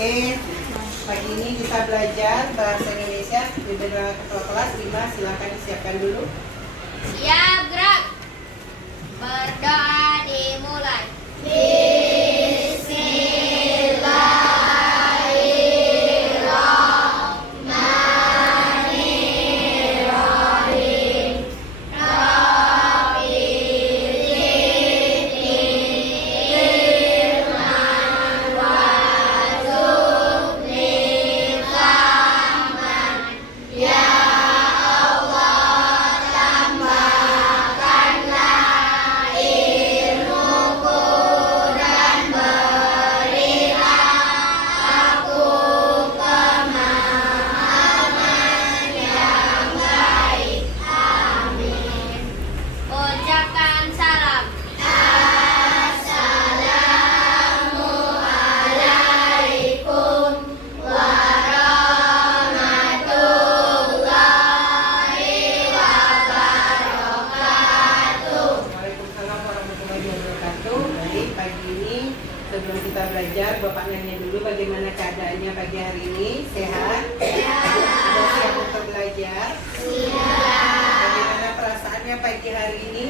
Oke, pagi ini kita belajar bahasa Indonesia. Kepada kepala kelas 5, silakan disiapkan dulu. Siap, gerak. Berdoa dimulai. Ucapkan salam. Assalamualaikum warahmatullahi wabarakatuh. Waalaikumsalam warahmatullahi wabarakatuh. Baik, pagi ini sebelum kita belajar, Bapak nanya dulu bagaimana keadaannya pagi hari ini. Sehat? Sudah siap untuk belajar? Bagaimana perasaannya pagi hari ini?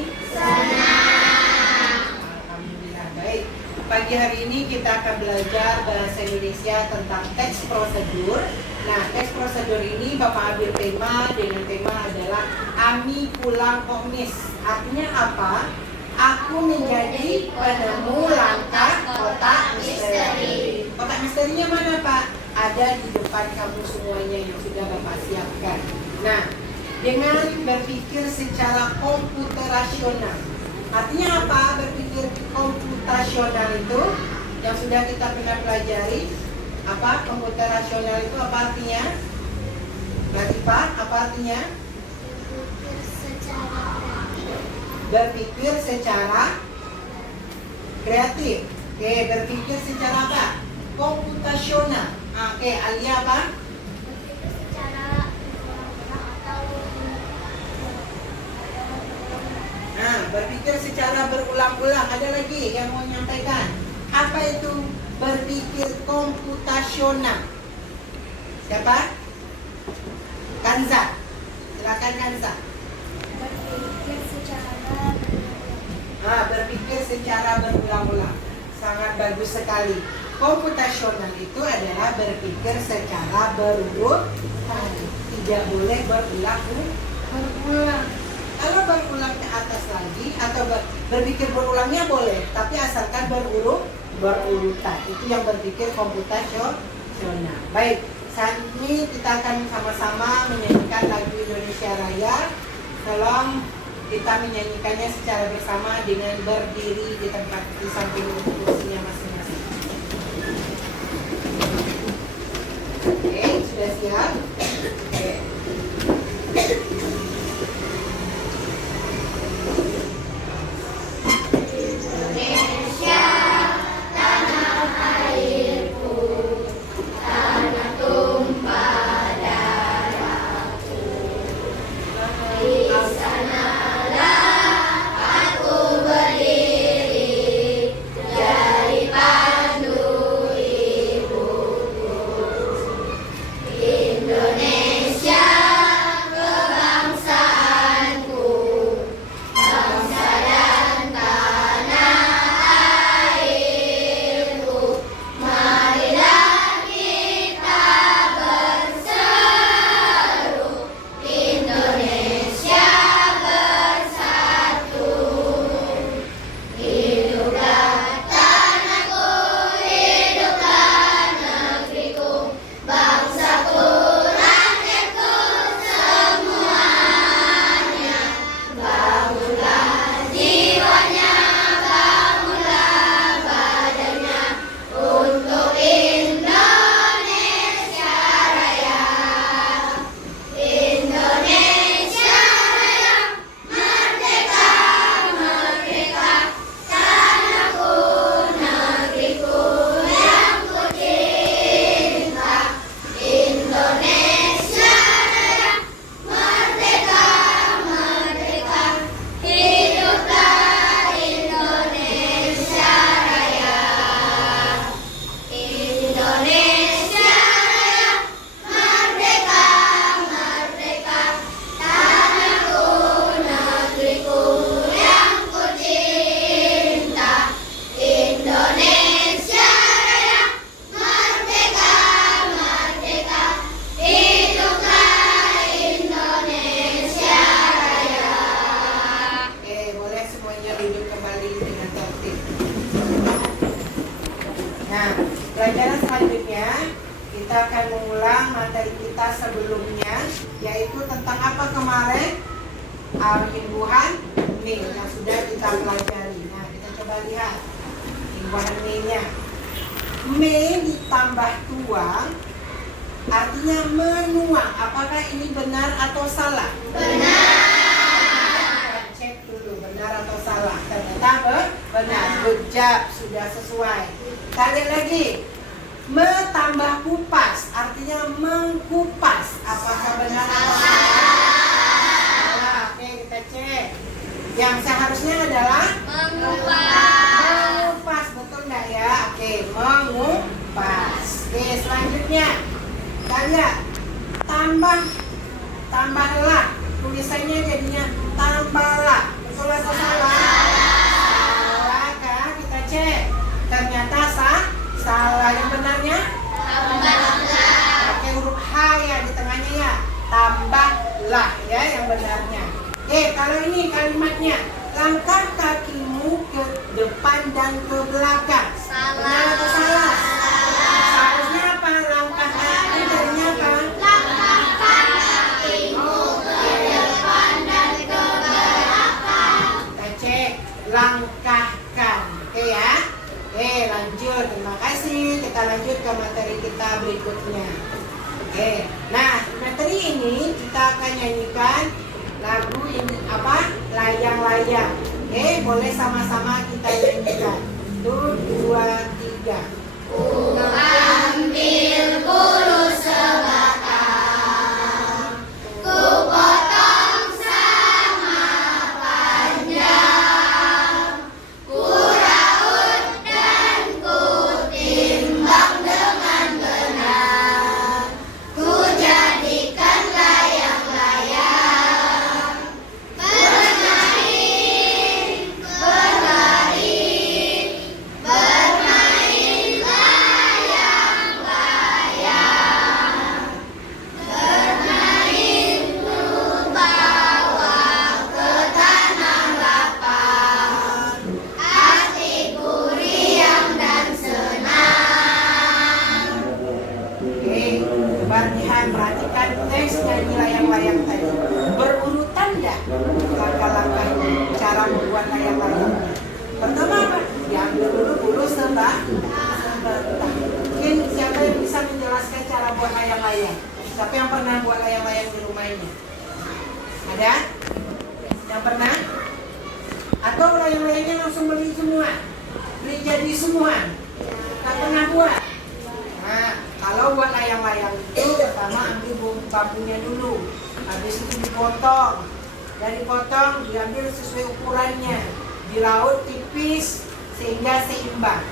Alhamdulillah, baik. Pagi hari ini kita akan belajar bahasa Indonesia tentang teks prosedur. Nah, teks prosedur ini Bapak ambil tema dengan tema adalah Ami pulang Komis. Artinya apa? Aku menjadi penemu langkah kotak misteri. Kotak misterinya mana, Pak? Ada di depan kamu semuanya yang sudah Bapak siapkan. Nah, dengan berpikir secara komputerasional. Artinya apa berpikir komputasional itu? Yang sudah kita pernah pelajari. Apa komputerasional itu apa artinya? Pak, apa artinya? Berpikir secara kreatif. Oke, berpikir secara apa? Komputasional. Oke, Alia apa? Nah, berpikir secara berulang-ulang. Ada lagi yang mau menyampaikan? Apa itu berpikir komputasional? Siapa? Kanza. Silakan Kanza. Berpikir secara berulang-ulang. Sangat bagus sekali. Komputasional itu adalah berpikir secara berulang. Tidak boleh berulang. Kalau berulang ke atas lagi atau berpikir berulangnya boleh, tapi asalkan berurutan. Itu yang berpikir komputasional. Baik, saat ini kita akan sama-sama menyanyikan lagu Indonesia Raya. Tolong kita menyanyikannya secara bersama dengan berdiri di tempat di samping kursinya masing-masing. Oke, sudah siap? Oke. Indonesia Pelajaran selanjutnya kita akan mengulang materi kita sebelumnya, yaitu tentang apa kemarin? Imbuhan nih yang sudah kita pelajari. Nah, kita coba lihat imbuhan nih-nya. Me ditambah tuang artinya menuang. Apakah ini benar atau salah? Benar. Cek dulu benar atau salah. Ternyata benar. Good job, sudah sesuai. Kita lihat lagi. Me tambah kupas artinya mengkupas. Apakah benar atau salah? Salah. Oke, kita cek. Yang seharusnya adalah mengupas. Betul nggak ya? Oke, mengupas. Oke, selanjutnya kita lihat tambahlah. Tulisannya jadinya tambahlah. Betul atau salah? Salah kan? Kita cek. Ternyata salah. Yang benarnya pakai huruf H ya di tengahnya ya. Tambahlah ya yang benarnya. Kalau ini kalimatnya langkah kakimu ke depan dan ke belakang. Benar atau salah? Seharusnya apa? Langkah kaki jadinya apa? Langkahkan kakimu ke depan dan ke belakang. Kita cek langkahkan. Oke ya. Oke, lanjut. Terima kasih. Kita lanjut ke materi kita berikutnya. Oke. Nah, materi ini kita akan nyanyikan lagu ini apa? Layang-layang. Oke, boleh sama-sama kita nyanyikan. 1, 2, 3. Ambil bulu sebatang, ku potong sama panjang, ku raut dan ku timbang dengan benar, ku jadikan layang-layang, bermain, berlari, bermain layang-layang, bermain ku bawa ke tanah lapang, hatiku riang dan senang. Oke, coba lihat, perhatikan teks nyanyi layang-layang tadi. Berurutan enggak langkah-langkahnya, cara membuat layang-layangnya? Pertama apa? Diambil dulu bulu sebatang. Mungkin siapa yang bisa menjelaskan cara buat layang-layang? Siapa yang pernah buat layang-layang di rumahnya? Ada? Yang pernah? Atau layang-layangnya langsung beli semua? Beli jadi semua? Tak pernah buat? Nah, kalau buat layang-layang itu pertama ambil bambunya dulu, habis itu dipotong, dan dipotong diambil sesuai ukurannya, diraut tipis sehingga seimbang,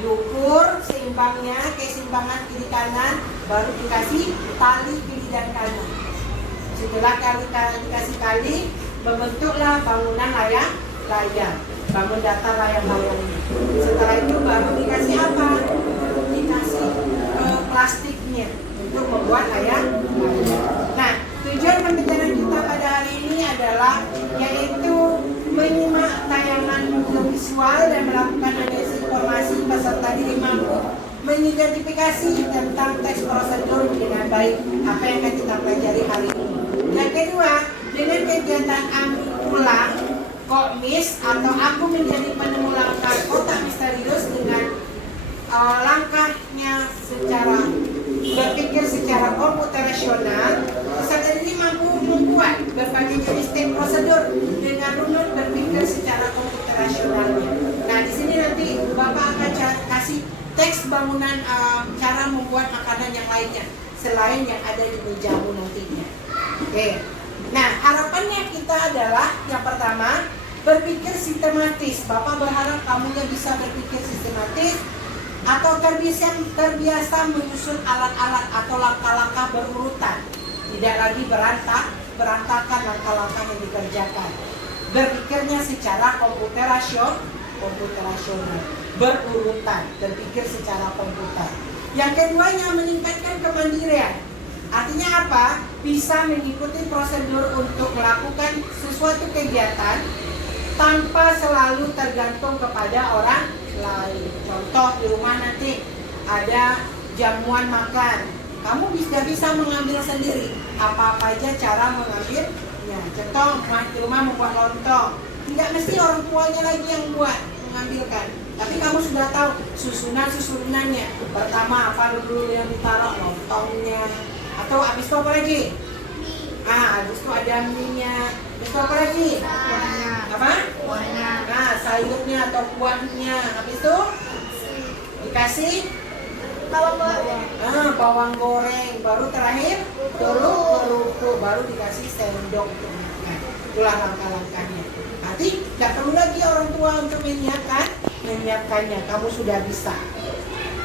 diukur seimbangnya, keseimbangan kiri kanan, baru dikasih tali kiri dan kanan. Setelah dikasih tali, membentuklah bangunan layang-layang, bangun datar layang-layangnya. Setelah itu baru dikasih apa? Dikasih plastiknya untuk membuat layang-layang. Nah, tujuan pembelajaran kita pada hari ini adalah yaitu menyimak tayangan visual dan melakukan analisis informasi peserta didik mampu mengidentifikasi tentang teks prosedur dengan baik apa yang akan kita pelajari hari ini. Yang kedua, dengan kegiatan ambil ulang kokmis atau aku menjadi penemu langkah kotak misterius dengan langkahnya secara berpikir secara komputerasional, peserta ini mampu membuat berbagai jenis teks prosedur dengan runut berpikir secara komputerasionalnya. Nah, di sini nanti Bapak akan kasih teks bangunan cara membuat makanan yang lainnya selain yang ada di mejamu nantinya. Oke. Nah, harapannya kita adalah yang pertama berpikir sistematis. Bapak berharap kamunya bisa berpikir sistematis atau terbiasa menyusun alat-alat atau langkah-langkah berurutan, tidak lagi berantakan langkah-langkah yang dikerjakan. Berpikirnya secara komputerasional, berurutan, berpikir secara komputer. Yang keduanya meningkatkan kemandirian. Artinya apa? Bisa mengikuti prosedur untuk melakukan sesuatu kegiatan tanpa selalu tergantung kepada orang lain. Contoh di rumah nanti ada jamuan makan. Kamu bisa mengambil sendiri apa-apa aja cara mengambilnya. Contoh, di rumah membuat lontong, tidak mesti orang tuanya lagi yang buat mengambilkan, tapi kamu sudah tahu susunannya. Pertama apa dulu yang ditaruh, lontongnya, atau habis itu apa lagi? Habis itu ada mie-nya. Habis itu apa lagi? Kuahnya. Apa? Kuahnya. Sayurnya atau kuahnya. Habis itu dikasih bawang goreng. Baru terakhir kerupuk. Baru dikasih sendok untuk makan. Itulah langkah-langkahnya. Nanti nggak perlu lagi orang tua untuk menyiapkannya. Kamu sudah bisa.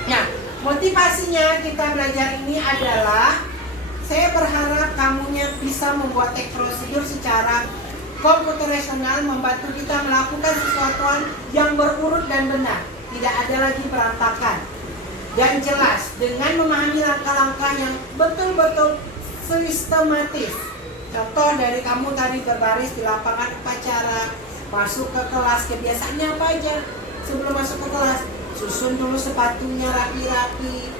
Nah, motivasinya kita belajar ini adalah saya berharap kamunya bisa membuat teks prosedur secara komputerasional, membantu kita melakukan sesuatu yang berurut dan benar. Tidak ada lagi berantakan. Dan jelas, dengan memahami langkah-langkah yang betul-betul sistematis. Contoh dari kamu tadi berbaris di lapangan upacara, masuk ke kelas, kebiasaannya apa aja? Sebelum masuk ke kelas, susun dulu sepatunya rapi-rapi.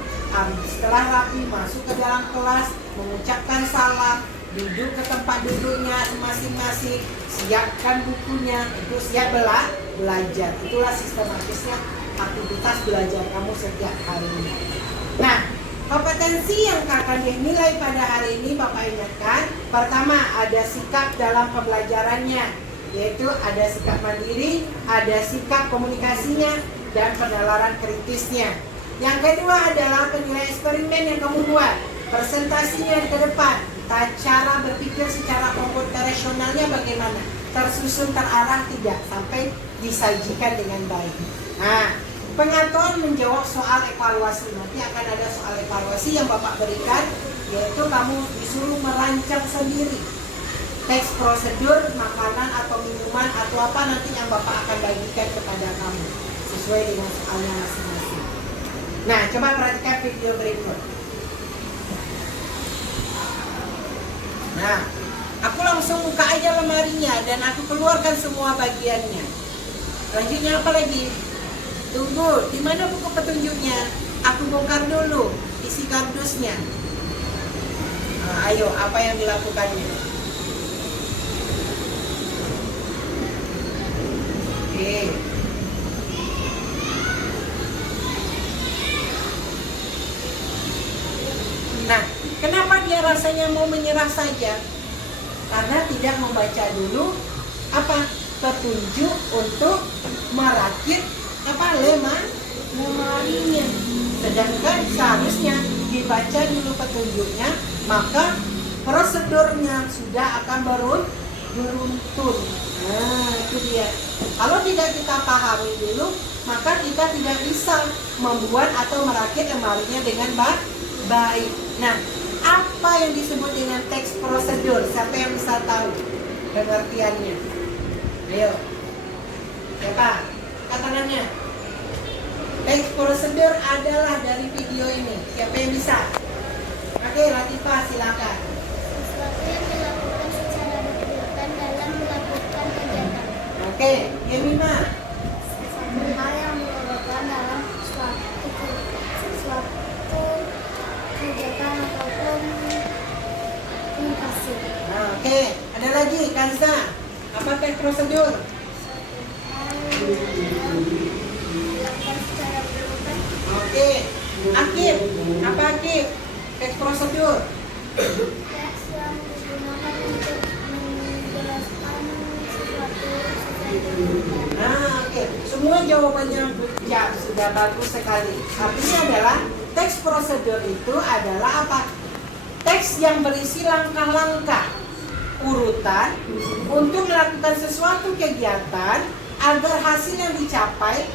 Setelah rapi, masuk ke dalam kelas, mengucapkan salam, duduk ke tempat duduknya masing-masing, siapkan bukunya, itu siap belajar. Itulah sistematisnya aktivitas belajar kamu setiap hari ini. Nah, kompetensi yang akan dinilai pada hari ini Bapak ingatkan, pertama ada sikap dalam pembelajarannya, yaitu ada sikap mandiri, ada sikap komunikasinya, dan penalaran kritisnya. Yang kedua adalah penilaian eksperimen yang kamu buat, presentasinya ke depan, cara berpikir secara komputerasionalnya bagaimana, tersusun, terarah tidak, sampai disajikan dengan baik. Nah, pengetahuan menjawab soal evaluasi, nanti akan ada soal evaluasi yang Bapak berikan, yaitu kamu disuruh merancang sendiri teks prosedur makanan atau minuman atau apa nanti yang Bapak akan bagikan kepada kamu sesuai dengan soalnya masing-masing. Nah, coba perhatikan video berikut. Nah, aku langsung buka aja lemarinya dan aku keluarkan semua bagiannya. Selanjutnya apa lagi? Tunggu, di mana buku petunjuknya? Aku bongkar dulu isi kardusnya. Ayo, apa yang dilakukannya? Oke. Nah, kenapa dia rasanya mau menyerah saja? Karena tidak membaca dulu apa petunjuk untuk merakit lemarinya. Sedangkan seharusnya dibaca dulu petunjuknya, maka prosedurnya sudah akan beruntun. Nah, itu dia. Kalau tidak kita pahami dulu, maka kita tidak bisa membuat atau merakit lemarinya dengan baik. Nah, apa yang disebut dengan teks prosedur? Siapa yang bisa tahu pengertiannya? Ayo. Siapa? Tangannya. Teks prosedur adalah dari video ini. Siapa yang bisa? Oke, Latifah silakan. Sesuatu yang dilakukan secara berurutan dalam melakukan kegiatan. Oke, Yemina. Sesuatu hal yang dilakukan dalam suatu kegiatan ataupun komunikasi. Oke, ada lagi Kansa. Apa teks prosedur? Dilakukan secara berurutan. Oke, Akif. Apa Akif? Teks prosedur. Teks yang digunakan untuk menjelaskan sesuatu sesuai berurutan. Oke. Semua jawabannya ya sudah bagus sekali. Artinya adalah teks prosedur itu adalah apa? Teks yang berisi langkah-langkah urutan untuk melakukan sesuatu kegiatan agar hasil yang dicapai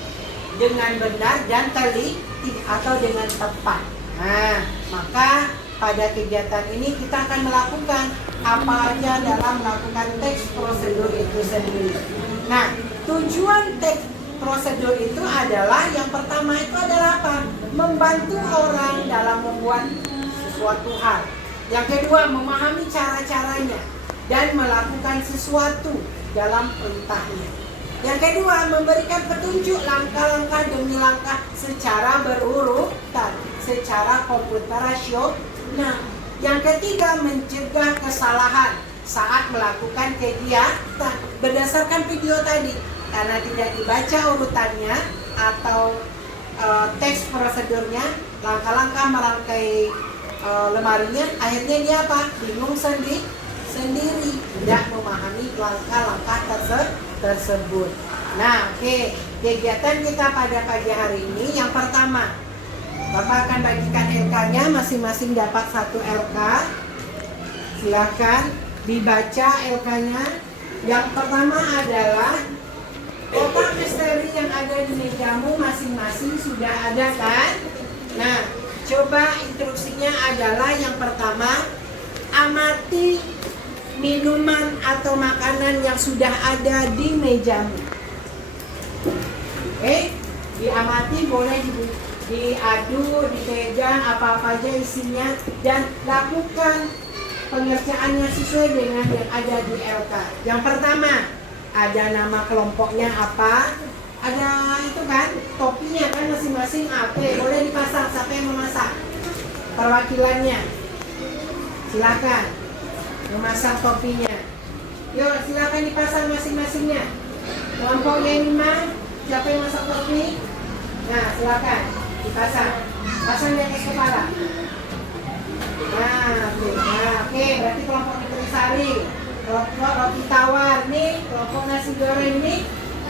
dengan benar dan teliti atau dengan tepat. Nah, maka pada kegiatan ini kita akan melakukan apa aja dalam melakukan teks prosedur itu sendiri. Nah, tujuan teks prosedur itu adalah yang pertama itu adalah apa? Membantu orang dalam membuat sesuatu hal. Yang kedua, memahami cara-caranya dan melakukan sesuatu dalam perintahnya. Yang kedua, memberikan petunjuk langkah-langkah demi langkah secara berurutan, secara komputerasional. Nah, yang ketiga, mencegah kesalahan saat melakukan kegiatan berdasarkan video tadi. Karena tidak dibaca urutannya atau teks prosedurnya, langkah-langkah merangkai lemarinya, akhirnya dia apa? Bingung sendiri, tidak memahami langkah-langkah tersebut. Nah, oke. Kegiatan kita pada pagi hari ini yang pertama, Bapak akan bagikan LK-nya, masing-masing dapat 1 LK. Silakan dibaca LK-nya. Yang pertama adalah kotak misteri yang ada di mejamu masing-masing sudah ada kan? Nah, coba instruksinya adalah yang pertama, amati minuman atau makanan yang sudah ada di mejamu. Diamati, boleh diadu, dipegang, apa-apa aja isinya, dan lakukan pengerjaannya sesuai dengan yang ada di LK. Yang pertama, ada nama kelompoknya apa, ada itu kan, topinya kan masing-masing apa, boleh dipasang, siapa yang memasak, perwakilannya, silakan memasang topinya. Yuk, silakan dipasang masing-masingnya. Kelompoknya 5, siapa yang masang topi? Nah, silakan dipasang. Pasang di atas kepala. Nah, oke, berarti kelompok Nutrisari, kelompok roti tawar nih, kelompok nasi goreng nih,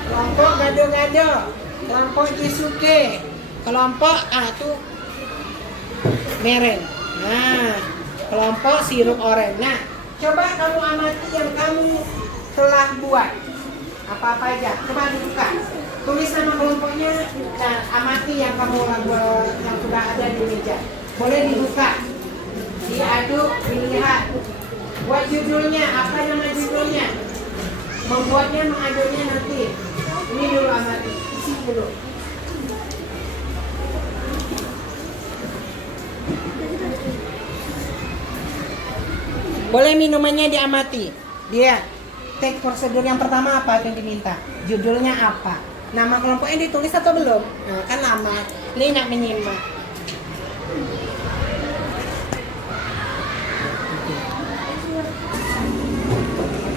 kelompok gado-gado, kelompok Jisuke, kelompok tuh meren. Nah, kelompok sirup oren. Nah, coba kamu amati yang kamu telah buat. Apa-apa aja, coba dibuka. Tulis nama kelompoknya. Nah, amati yang kamu buat, yang sudah ada di meja. Boleh dibuka, diaduk, dilihat. Buat judulnya, apa nama judulnya? Membuatnya, mengaduknya nanti. Ini dulu amati, isi dulu. Boleh minumannya diamati. Dia teks prosedur yang pertama apa yang diminta? Judulnya apa? Nama kelompoknya ditulis atau belum? Nah, kan lama. Ini nak menyimak.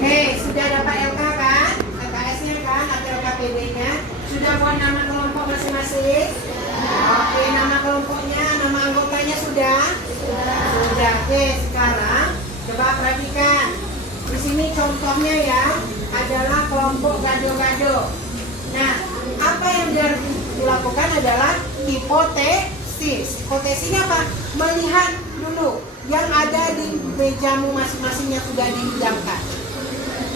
Oke, sudah dapat LK kan? LKS-nya kan? Atau LKPD-nya? Sudah buat nama kelompok masing-masing? Oke, nama kelompoknya, nama anggotanya sudah? Sudah. Oke, sekarang coba perhatikan. Di sini contohnya ya, adalah kelompok gado-gado. Nah, apa yang dilakukan adalah hipotesis. Hipotesisnya apa? Melihat dulu yang ada di mejamu masing-masing yang sudah dihidangkan.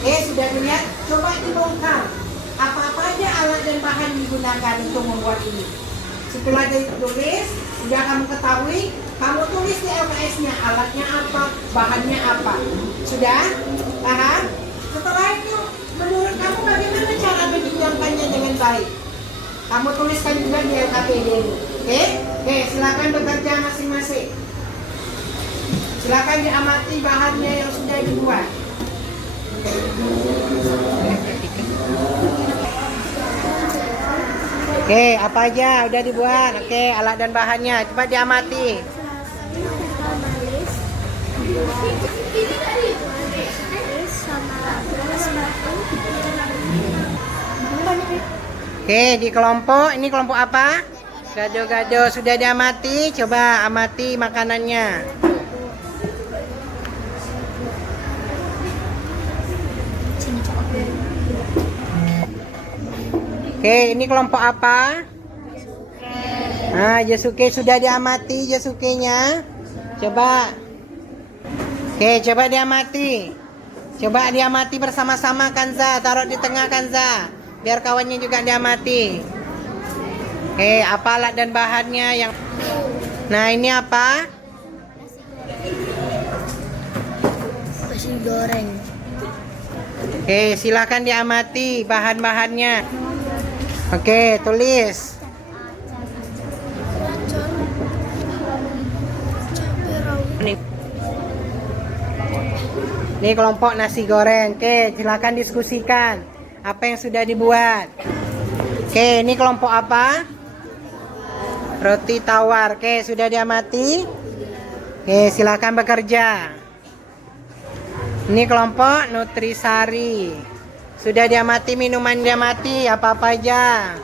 Sudah dilihat? Coba dibongkar. Apa-apa aja alat dan bahan digunakan untuk membuat ini. Setelah ditulis, sudah kamu ketahui, kamu tulis di LKS-nya, alatnya apa, bahannya apa. Sudah? Paham? Setelah itu, menurut kamu bagaimana cara menghidangkannya dengan baik? Kamu tuliskan juga di LKPD ini. Oke, silakan bekerja masing-masing. Silakan diamati bahannya yang sudah dibuat. Oke, apa aja udah dibuat? Oke, alat dan bahannya. Coba diamati. Oke, di kelompok, ini kelompok apa? Gado-gado, sudah diamati. Coba amati makanannya. Oke, ini kelompok apa? Nah, Jisuke sudah diamati, Jisuke-nya. Coba. Oke, coba diamati. Coba diamati bersama-sama Kanza, taruh di tengah Kanza. Biar kawannya juga diamati. Oke, apa alat dan bahannya yang... Nah, ini apa? Nasi goreng. Oke, silakan diamati bahan-bahannya. Oke, tulis. Ini kelompok nasi goreng. Oke, silakan diskusikan. Apa yang sudah dibuat? Oke, ini kelompok apa? Roti tawar. Oke, sudah diamati? Oke, silakan bekerja. Ini kelompok Nutrisari. Sudah diamati minuman diamati apa-apa aja?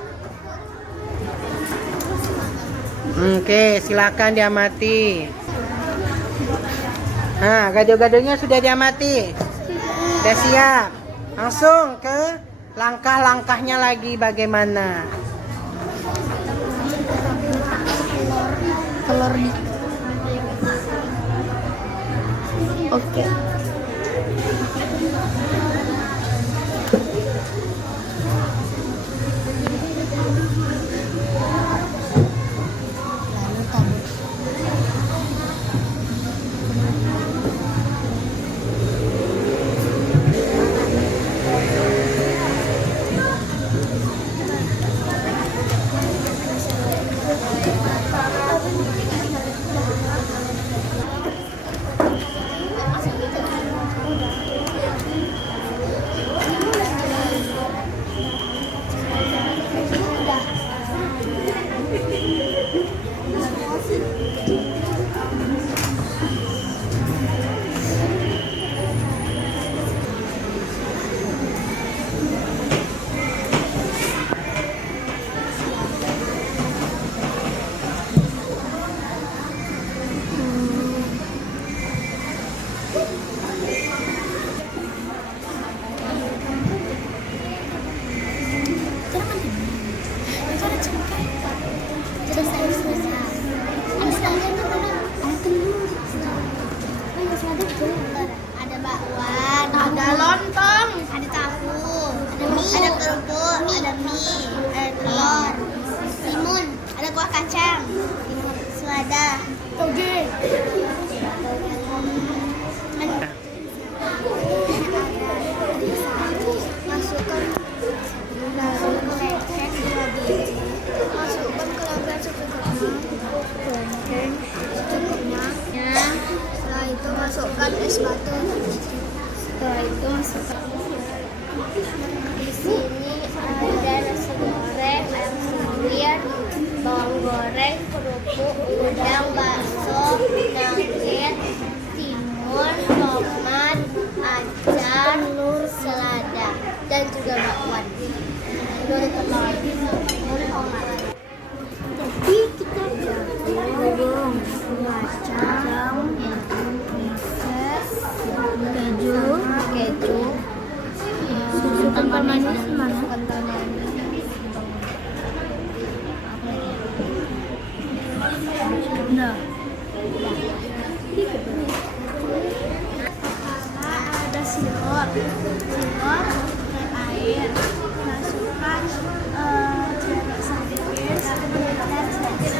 Oke, silakan diamati. Nah, gado-gadonya sudah diamati. Sudah siap. Langsung ke langkah-langkahnya lagi bagaimana? Telur di. Oke. Lalu tabur. Ada bakwan, ada lontong, ada tahu, ada mie, ada kerupuk, ada mie, ada telur, timun, ada kuah kacang, selada, toge. Masukkan lecek 2 biji. Masukkan kelapa secukupnya. Goreng secukupnya. Setelah itu masukkan es batu. Setelah itu masukkan. Di sini ada nasi goreng, ayam suwir, bawang goreng, kerupuk, udang, bakso, nugget, timun, tomat, acar, selada, dan juga bakwan. Jadi kita gabung kacang, meses, keju, susu kental manis, Nah. Ada sirup, dan air. Masukkan jeruk sapis dan sedikit.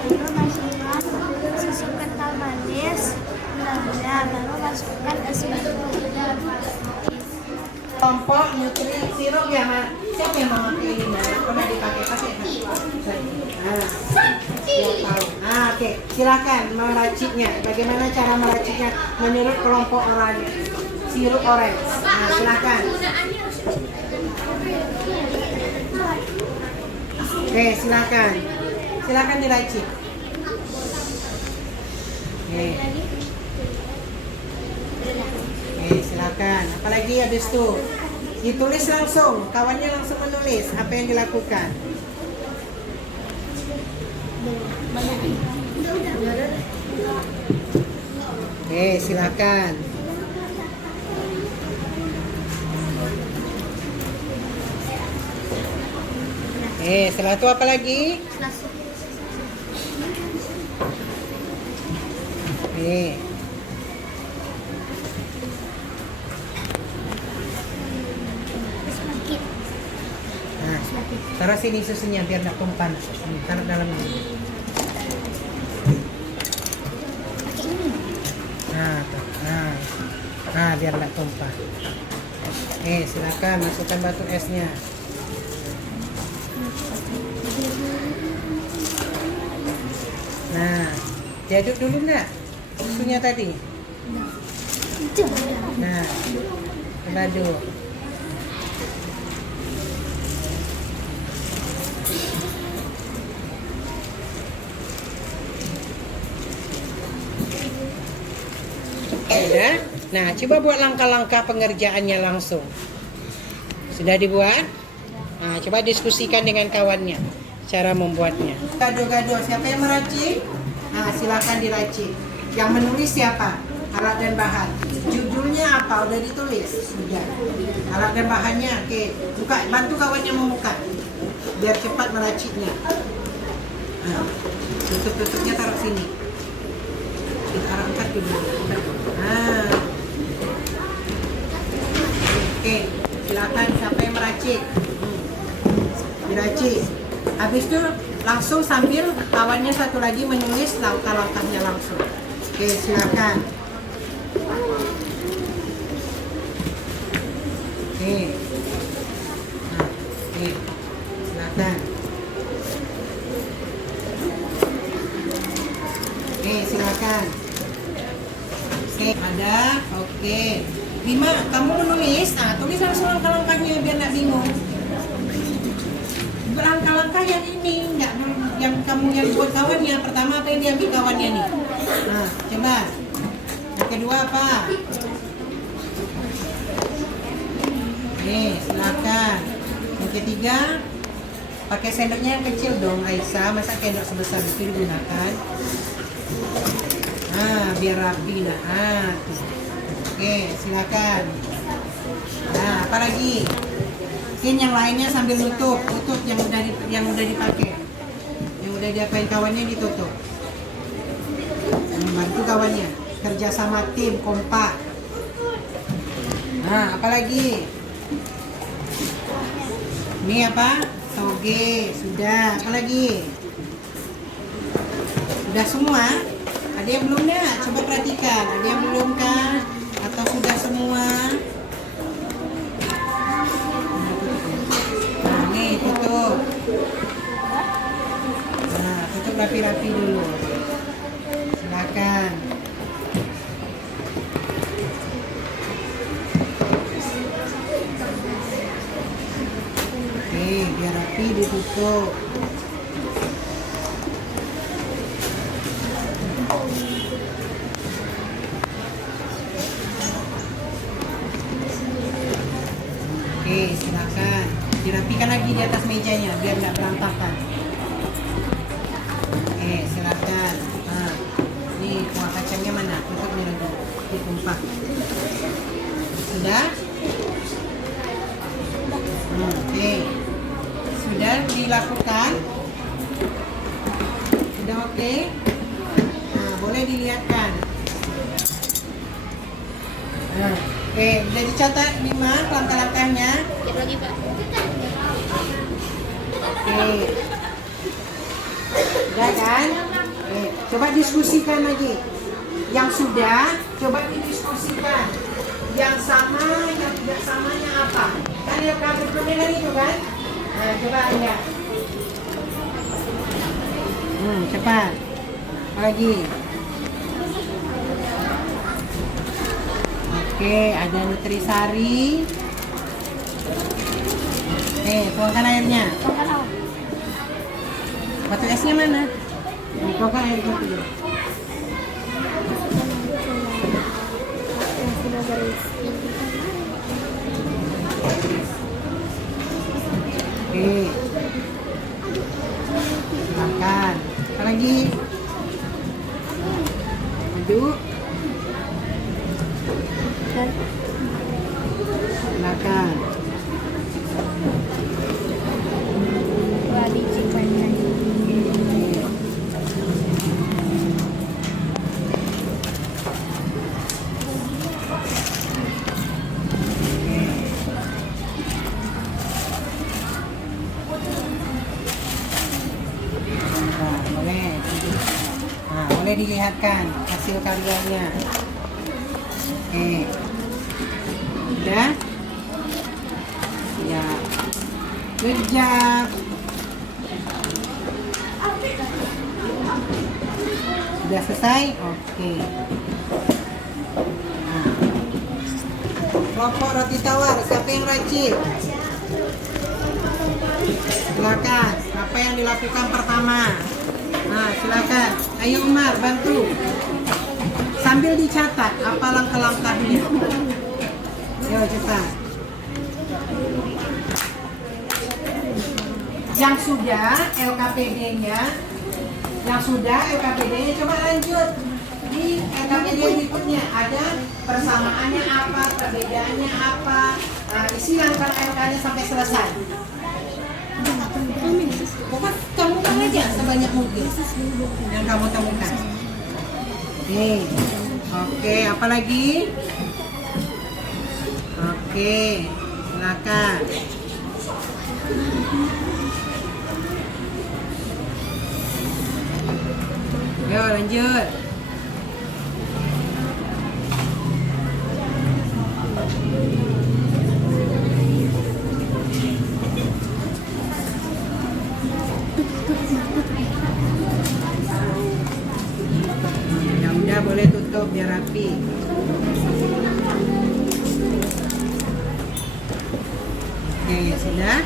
Lalu masukkan susu kental manis, lalu masukkan es batu. Kelompok Nutri sirup ya, Ma. Siapa yang mau pakai ini? Pernah dipakai-pakai? Oke. Silakan meraciknya. Bagaimana cara meraciknya menurut kelompok orang sirup orange? Nah, silakan. Oke, silakan. Silakan diracik. Oke. Silakan. Apalagi habis itu ditulis langsung, kawannya langsung menulis apa yang dilakukan. Oke, silakan. Setelah itu apa lagi? Nah, taruh sini susunya biar tidak tumpah. Taruh dalam ini. Nah, biar tidak tumpah. Silakan masukkan batu esnya. Nah, diaduk dulu enggak susunya tadi? Nah, kita aduk. Sudah? Nah, coba buat langkah-langkah pengerjaannya langsung. Sudah dibuat? Nah, coba diskusikan dengan kawannya cara membuatnya. Gado-gado, siapa yang meracik? Nah, silakan diracik. Yang menulis siapa? Alat dan bahan. Judulnya apa? Udah ditulis? Sudah. Alat dan bahannya, oke. Buka, bantu kawannya membuka. Biar cepat meraciknya. Nah, tutup-tutupnya taruh sini. Kita angkat dulu. Nah. Oke, silakan siapa yang meracik. Diracik. Habis itu langsung sambil kawannya satu lagi menulis langkah-langkahnya langsung. Oke, silakan. Oke. Nah, oke. Silakan. Oke, silakan. Oke, ada. Oke. Bima, kamu menulis. Nah, tulis langsung langkah-langkahnya biar nggak bingung. Langkah-langkah yang ini, nggak yang kamu yang buat kawannya. Pertama apa yang diambil kawannya nih? Nah, coba. Yang kedua apa? Oke, silakan. Yang ketiga, pakai sendoknya yang kecil dong, Aisyah. Masa sendok sebesar itu digunakan? Nah, biar rapi. Nah, tuh. Oke, silakan. Nah, apa lagi? Mungkin yang lainnya sambil tutup yang udah dipakai, yang udah diapain kawannya ditutup. Membantu kawannya, kerja sama tim, kompak. Nah, apa lagi? Ini apa? Toge, sudah. Apa lagi? Sudah semua? Ada yang belum ya? Coba perhatikan. Ada yang belum kah? Atau sudah semua? Tutup. Nah, tutup rapi-rapi dulu. Silakan. Oke, biar rapi ditutup. Oke, silakan. Dirapikan lagi di atas mejanya biar nggak berantakan. Oke, silakan. Nah, ini kuah kacangnya mana? Tutupnya lagi, ditumpah. Sudah? Oke, sudah dilakukan. Sudah oke. Nah, boleh dilihatkan. Nah, oke, udah dicatat 5 langkah-langkahnya. Lagi Pak. Oke. Udah kan? Oke. Coba diskusikan lagi. Yang sudah, coba didiskusikan. Yang sama, yang tidak samanya apa? Kan yang perbedaan itu kan? Nah, coba Anda. Cepat. Apa lagi? Oke, ada nutrisari. Tuangkan airnya. Batu esnya mana? Tuangkan air itu dulu. Oke. Silakan. Apa lagi? Aduk. Silakan. Boleh dilihatkan hasil karyanya. Oke. Udah? Ya. Good job. Sudah selesai? Oke. Nah. Kelompok roti tawar, siapa yang racik? Silakan. Apa yang dilakukan pertama? Nah, silakan. Ayo Umar, bantu. sambil dicatat apa langkah-langkahnya. Yo cepat. Yang sudah LKPD-nya, coba lanjut. Di LKPD berikutnya ada persamaannya apa, perbedaannya apa. Nah, isi langkah LK-nya sampai selesai. Pokoknya temukan aja sebanyak mungkin yang kamu temukan. Oke, apa lagi? Oke, silakan. Yo, lanjut. Ya udah, boleh tutup biar rapi. Oke, sudah.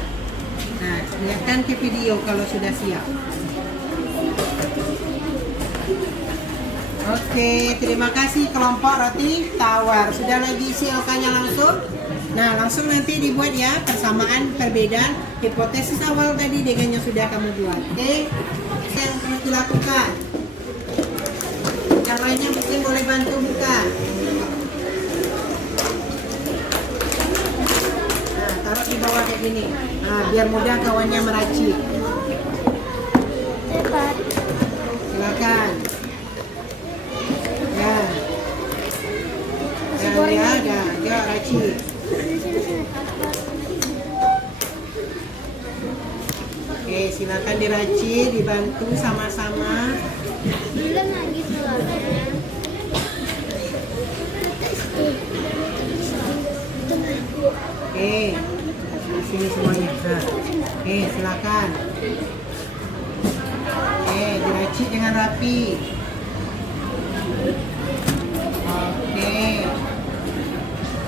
Nah, lihatkan ke video kalau sudah siap. Oke, terima kasih kelompok roti tawar. Sudah lagi isi LK-nya langsung? Nah, langsung nanti dibuat ya persamaan, perbedaan, hipotesis awal tadi dengan yang sudah kamu buat. Oke, yang harus dilakukan. Yang lainnya mungkin boleh bantu buka. Nah, taruh di bawah kayak gini. Nah, biar mudah kawannya meracik. Cepat. Silakan. Ya, racik. Oke, silakan diracik, dibantu sama-sama. Belum lagi telurnya. Oke, di sini semuanya. Nah, oke, silakan. Oke, diracik dengan rapi. Oke.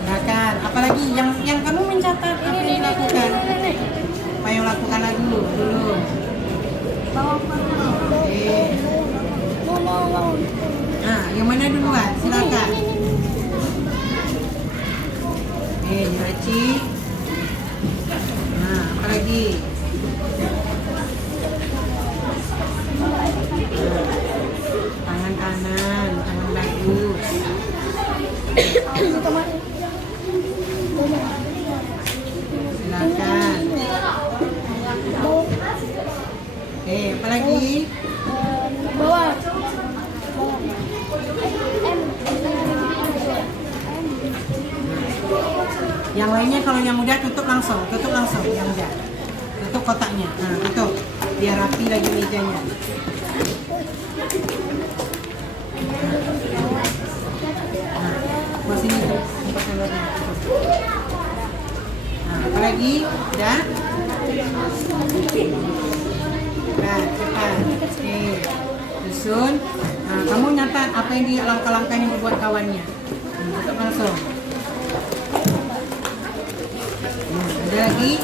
Silakan. Apalagi yang kamu mencatat apa yang dilakukan? Apa yang lakukan dulu? Oke. Nah, yang mana duluan? Silakan. Oke, diracik. Nah, apa lagi? Tangan kanan, tangan bagus. Silakan. Oke, apa lagi? Bawah. Yang lainnya kalau yang mudah tutup langsung yang mudah. Tutup kotaknya. Nah, tutup. Biar rapi lagi mejanya. Nah, buat sini tuh tempat telurnya. Nah, apa lagi? Udah? Nah, cepat. Oke. Susun. Nah, kamu nyatat apa yang di langkah-langkah yang dibuat kawannya. Tutup langsung. Ada lagi?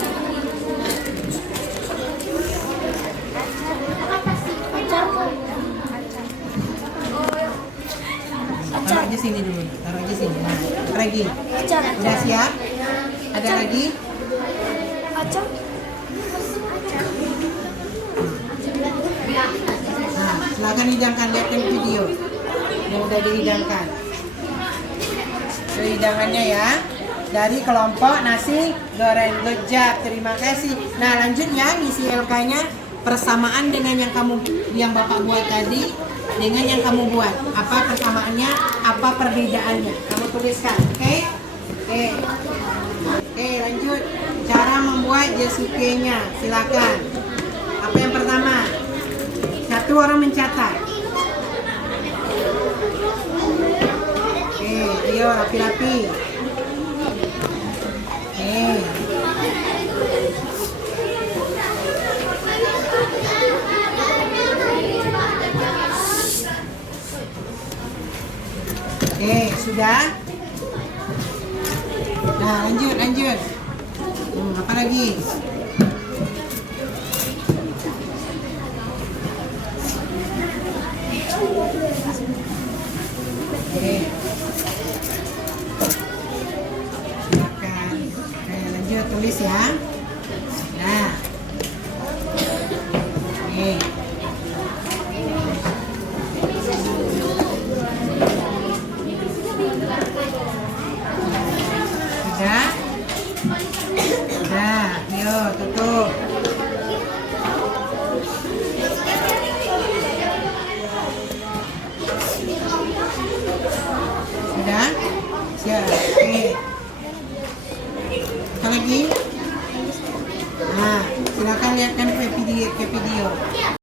Taruh aja sini dulu. Taruh aja sini. Nah, apa lagi? Udah siap? Ada lagi? Nah, silakan hidangkan, lihatkan video yang udah dihidangkan. Hidangannya ya. Dari kelompok nasi goreng. Good job, terima kasih. Nah, lanjut ya, ngisi LK-nya persamaan dengan yang Bapak buat tadi dengan yang kamu buat. Apa persamaannya, apa perbedaannya? Kamu tuliskan, oke? Oke, lanjut. Cara membuat Jesuke-nya, silakan. Apa yang pertama? Satu orang mencatat. Oke, ayo rapi-rapi. Oke, sudah. Nah, lanjut. Apa lagi? Oke. tulis ya. Nah. Nih. Udah? Udah, yuk tutup. Udah? Siap. Oke. Apa lagi? Nah, silakan lihatkan ke video.